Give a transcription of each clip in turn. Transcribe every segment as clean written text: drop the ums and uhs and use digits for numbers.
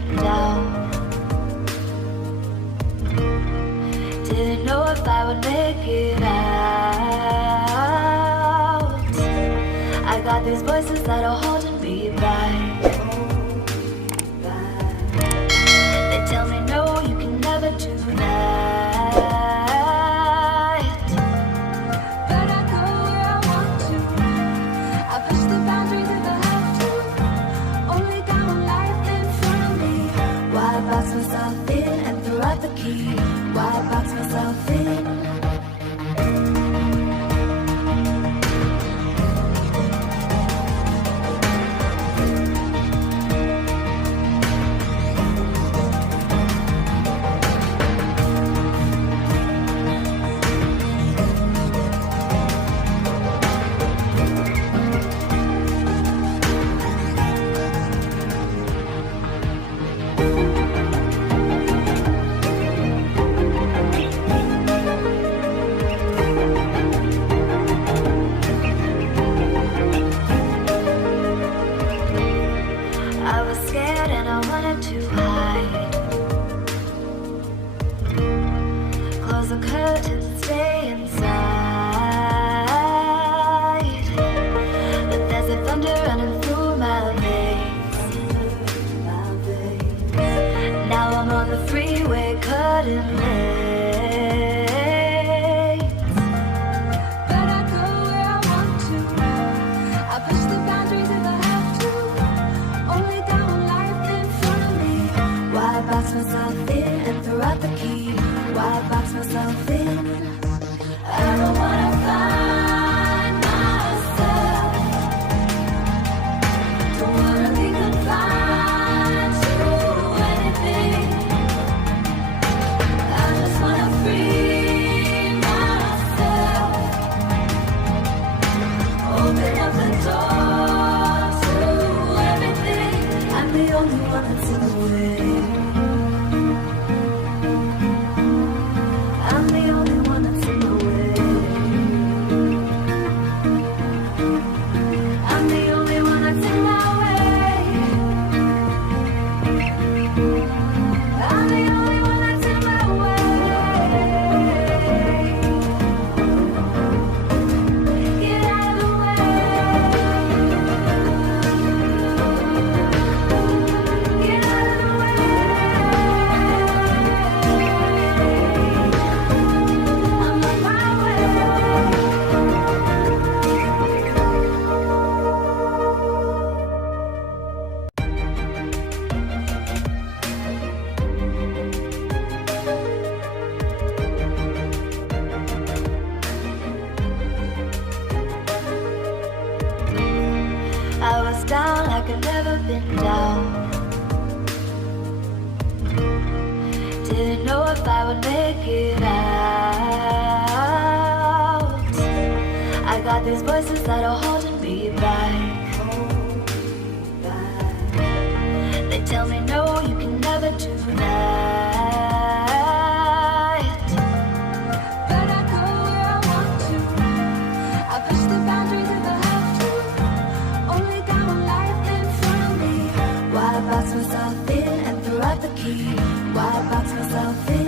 been down. Didn't know if I would make it out. I got these voices that are holding me back. They tell me no, you can never do that. But I go where I want to. I push the boundaries if I have to. Only got one life in front of me. Why box myself in and throw out the key? Why box myself in? I was scared and I wanted to hide. Close the curtains, stay inside. But there's a thunder running through my veins. Now I'm on the freeway cutting lanes. But I go where I want to. I push the boundaries if I have to. Only got one life in front of me. Why box myself in and throw out the key? Why box myself in? I don't wanna find myself. Don't wanna be confined to anything. I just wanna free myself. Open up the door to everything. I'm the only one that's in the way. I'm the only one that's in the way. I'm the only one that's in my way. I'm the only one that's in my way. Get out of the way. Get out of the way. I'm on my way. I was down like I'd never been down. Didn't know if I would make it out. I got these voices that are holding me back. They tell me no, you can never do that. But I go where I want to. I push the boundaries if I have to. Only got one life in front of me. Why box myself in and throw out the key? Why box myself in?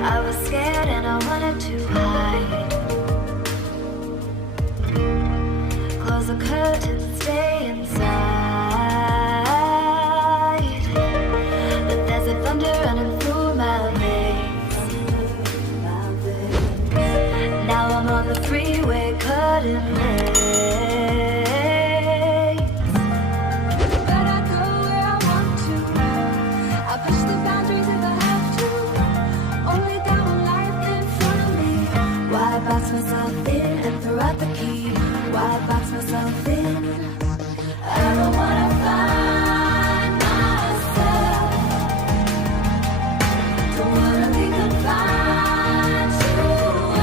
I was scared and I wanted to hide. Close the curtains, stay inside. But there's a thunder running through my veins. Now I'm on the freeway cutting lanes. But I go where I want to. I push the boundaries if I have to. Only got one life in front of me. Why box myself in and throw out the key. Why box myself in? I don't wanna find myself. Don't wanna be confined to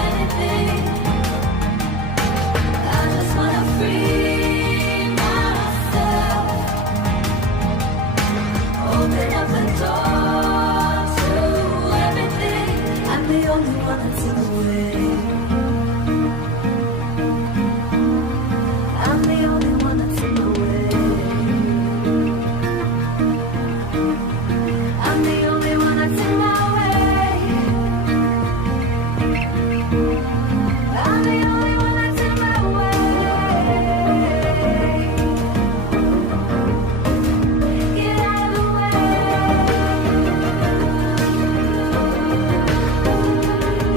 anything. I just wanna free myself. Open up the door to everything. I'm the only one that's in the way. I'm the only one that's in the way. I'm the only one that's in my way. I'm the only one that's in my way. Get out of the way.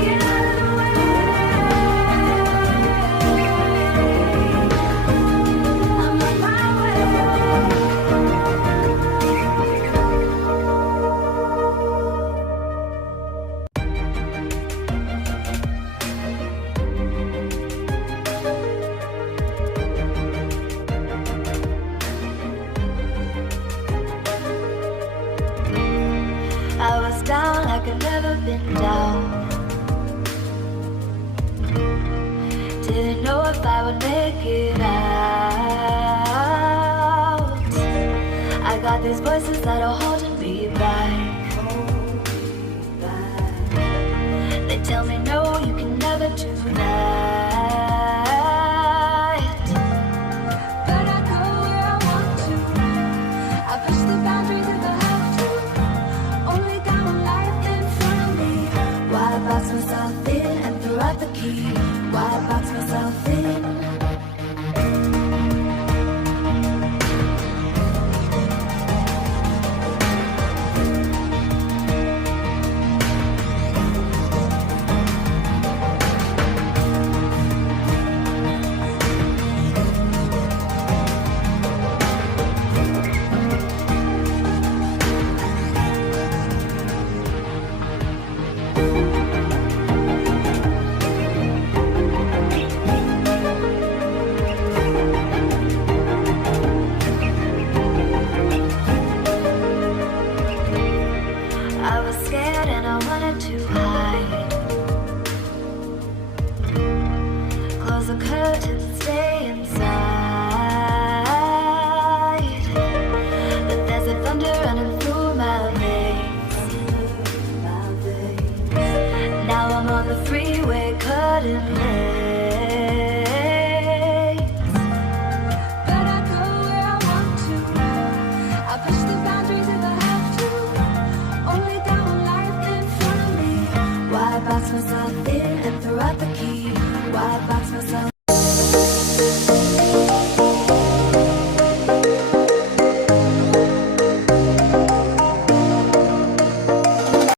Get out of the way. I'm on my way. I was down like I'd never been down. Didn't know if I would make it out. I got these voices that are holding me back. They tell me no, you can never do that. But I go where I want to. I push the boundaries if I have to. Only got one life in front of me. Why box myself in and throw out the key? Why box myself in? I was scared and I wanted to hide. Close the curtains and stay inside. But there's a thunder running through my veins. Now I'm on the freeway cutting lanes. But I go where I want to. I push the boundaries if I have to. Only got one life in front of me. Why box myself in and throw out the key? Why box myself